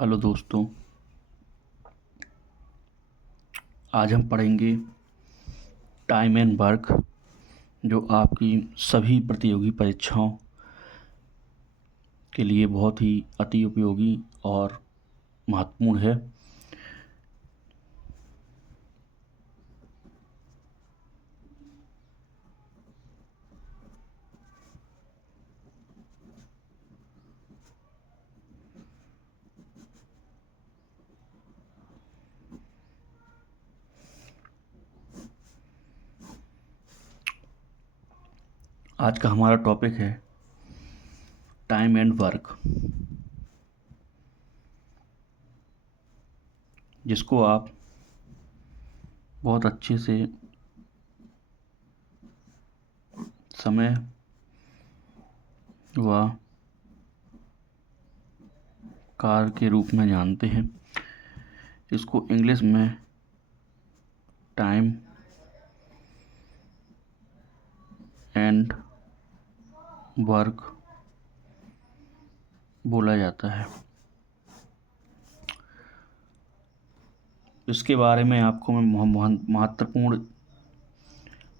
Hello दोस्तों, आज हम पढ़ेंगे टाइम एंड वर्क, जो आपकी सभी प्रतियोगी परीक्षाओं के लिए बहुत ही अति उपयोगी और महत्वपूर्ण है। आज का हमारा टॉपिक है टाइम एंड वर्क, जिसको आप बहुत अच्छे से समय व कार्य के रूप में जानते हैं। इसको इंग्लिश में टाइम एंड वर्क बोला जाता है। इसके बारे में आपको मैं महत्वपूर्ण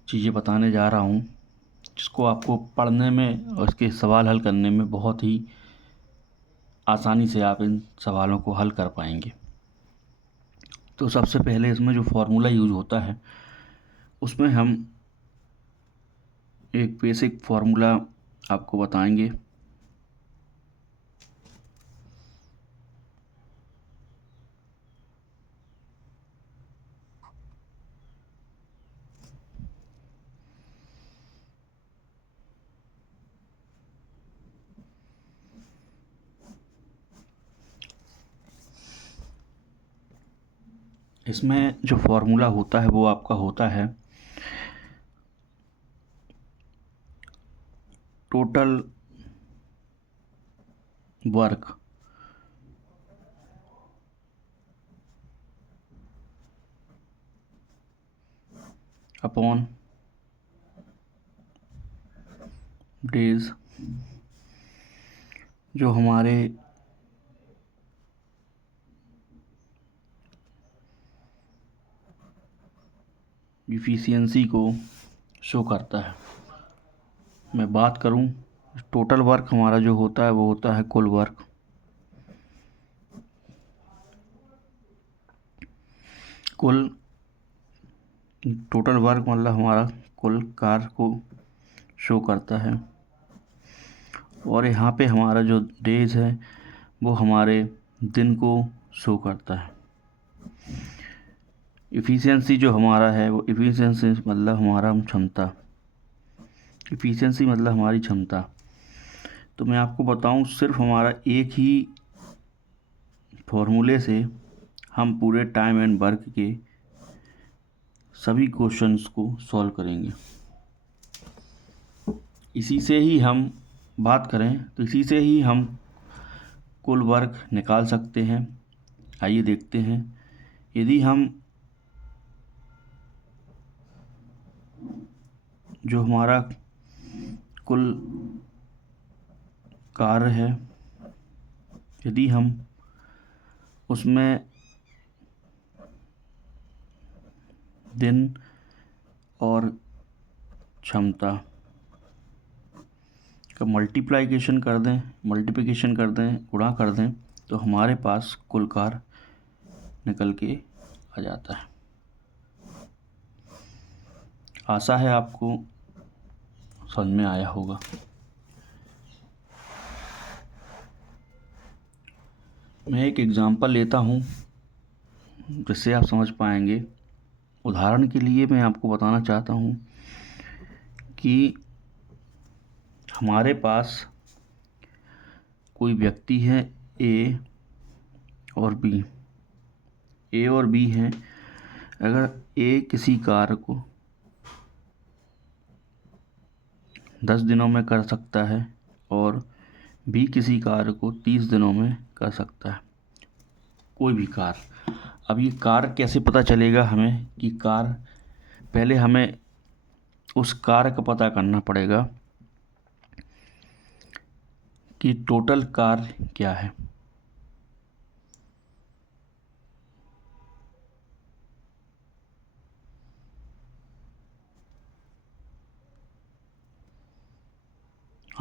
चीज़ें बताने जा रहा हूँ, जिसको आपको पढ़ने में और इसके सवाल हल करने में बहुत ही आसानी से आप इन सवालों को हल कर पाएंगे। तो सबसे पहले इसमें जो फॉर्मूला यूज होता है, उसमें हम एक बेसिक फार्मूला आपको बताएंगे। इसमें जो फार्मूला होता है वो आपका होता है टोटल वर्क अपॉन डेज, जो हमारे इफ़िशियंसी को शो करता है। मैं बात करूं, टोटल वर्क हमारा जो होता है वो होता है कुल वर्क, कुल टोटल वर्क मतलब हमारा कुल कार्य को शो करता है। और यहाँ पे हमारा जो डेज है वो हमारे दिन को शो करता है। इफ़िशियंसी जो हमारा है वो इफ़िशियंसी मतलब हमारा क्षमता, इफ़िशियंसी मतलब हमारी क्षमता। तो मैं आपको बताऊं, सिर्फ हमारा एक ही फॉर्मूले से हम पूरे टाइम एंड वर्क के सभी क्वेश्चंस को सॉल्व करेंगे। इसी से ही हम बात करें तो इसी से ही हम कुल वर्क निकाल सकते हैं। आइए देखते हैं। यदि हम जो हमारा कुल कार्य है, यदि हम उसमें दिन और क्षमता का मल्टीप्लिकेशन कर दें, गुणा कर दें, तो हमारे पास कुल कार्य निकल के आ जाता है। आशा है आपको समझ में आया होगा। मैं एक एग्जांपल लेता हूँ जिससे आप समझ पाएंगे। उदाहरण के लिए मैं आपको बताना चाहता हूँ कि हमारे पास कोई व्यक्ति है ए और बी हैं। अगर ए किसी कार्य को 10 दिनों में कर सकता है और बी किसी कार्य को 30 दिनों में कर सकता है, कोई भी कार्य। अब ये कार्य कैसे पता चलेगा हमें कि कार्य, पहले हमें उस कार्य का पता करना पड़ेगा कि टोटल कार्य क्या है।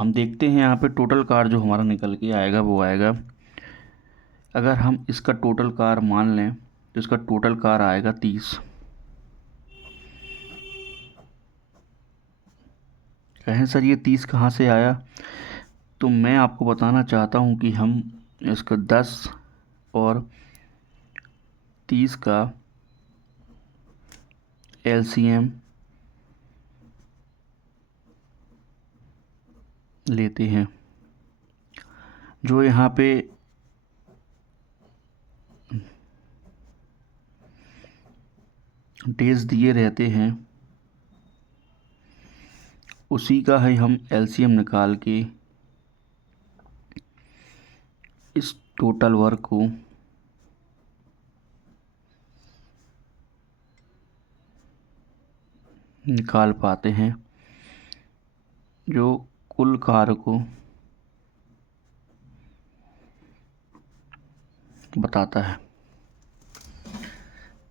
हम देखते हैं यहाँ पे टोटल कार जो हमारा निकल के आएगा वो आएगा, अगर हम इसका टोटल कार मान लें तो इसका टोटल कार आएगा 30। कहें सर ये 30 कहाँ से आया, तो मैं आपको बताना चाहता हूँ कि हम इसका 10 और 30 का LCM लेते हैं। जो यहाँ पे डेज दिए रहते हैं उसी का है हम LCM निकाल के इस टोटल वर्क को निकाल पाते हैं, जो कुल कार को बताता है।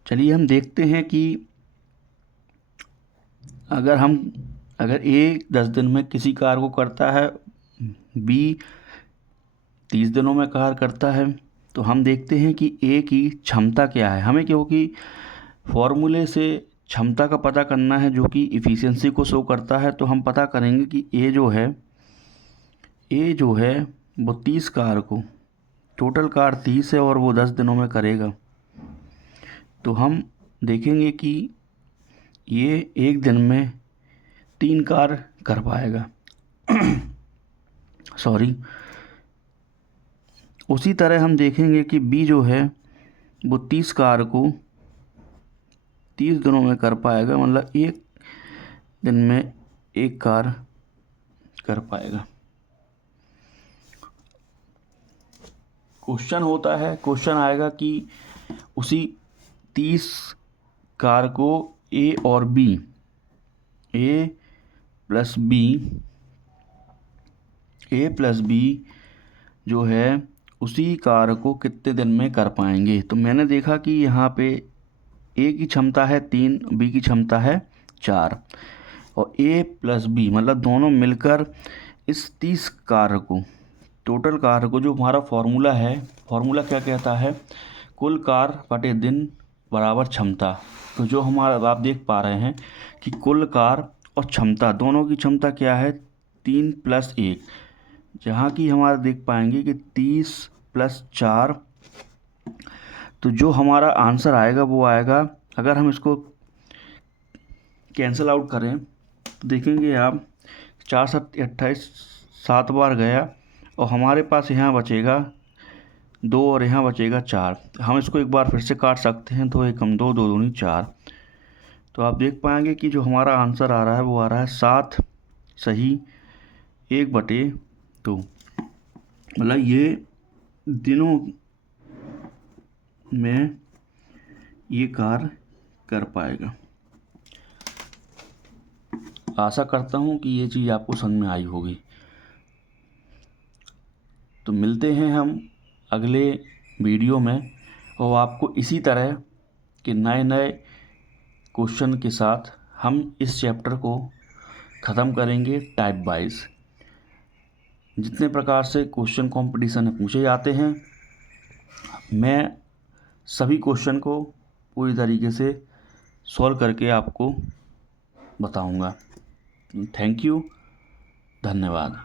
चलिए हम देखते हैं कि अगर A 10 दिन में किसी कार को करता है, B 30 दिनों में कार करता है, तो हम देखते हैं कि A की क्षमता क्या है। हमें क्योंकि फॉर्मूले से क्षमता का पता करना है जो कि इफ़िशियंसी को शो करता है, तो हम पता करेंगे कि A जो है वो 30 कार को, टोटल कार 30 है और वो 10 दिनों में करेगा, तो हम देखेंगे कि ये एक दिन में 3 कार कर पाएगा। सॉरी। उसी तरह हम देखेंगे कि B जो है वो 30 कार को 30 दिनों में कर पाएगा, मतलब एक दिन में 1 कार कर पाएगा। क्वेश्चन आएगा कि उसी 30 कार को A प्लस बी जो है उसी कार को कितने दिन में कर पाएंगे। तो मैंने देखा कि यहाँ पे A की क्षमता है 3, B की क्षमता है 4, और A प्लस B मतलब दोनों मिलकर इस 30 कार को, टोटल कार को, जो हमारा फार्मूला क्या कहता है, कुल कार बटे दिन बराबर क्षमता। तो जो हमारा आप देख पा रहे हैं कि कुल कार और क्षमता दोनों की क्षमता क्या है, 3 + 1, जहाँ की हमारा देख पाएंगे कि 30 + 4। तो जो हमारा आंसर आएगा वो आएगा, अगर हम इसको कैंसिल आउट करें तो देखेंगे आप 4 × 7 = 28, 7 बार गया और हमारे पास यहाँ बचेगा 2 और यहाँ बचेगा 4। हम इसको एक बार फिर से काट सकते हैं, 2 × 1 = 2, 2 × 2 = 4। तो आप देख पाएंगे कि जो हमारा आंसर आ रहा है वो आ रहा है 7 सही 1/2। मतलब ये दिनों में ये कार्य कर पाएगा। आशा करता हूँ कि ये चीज़ आपको समझ में आई होगी। तो मिलते हैं हम अगले वीडियो में, और आपको इसी तरह के नए क्वेश्चन के साथ हम इस चैप्टर को ख़त्म करेंगे टाइप वाइज। जितने प्रकार से क्वेश्चन कंपटीशन में पूछे जाते हैं, मैं सभी क्वेश्चन को पूरी तरीके से सॉल्व करके आपको बताऊंगा। थैंक यू, धन्यवाद।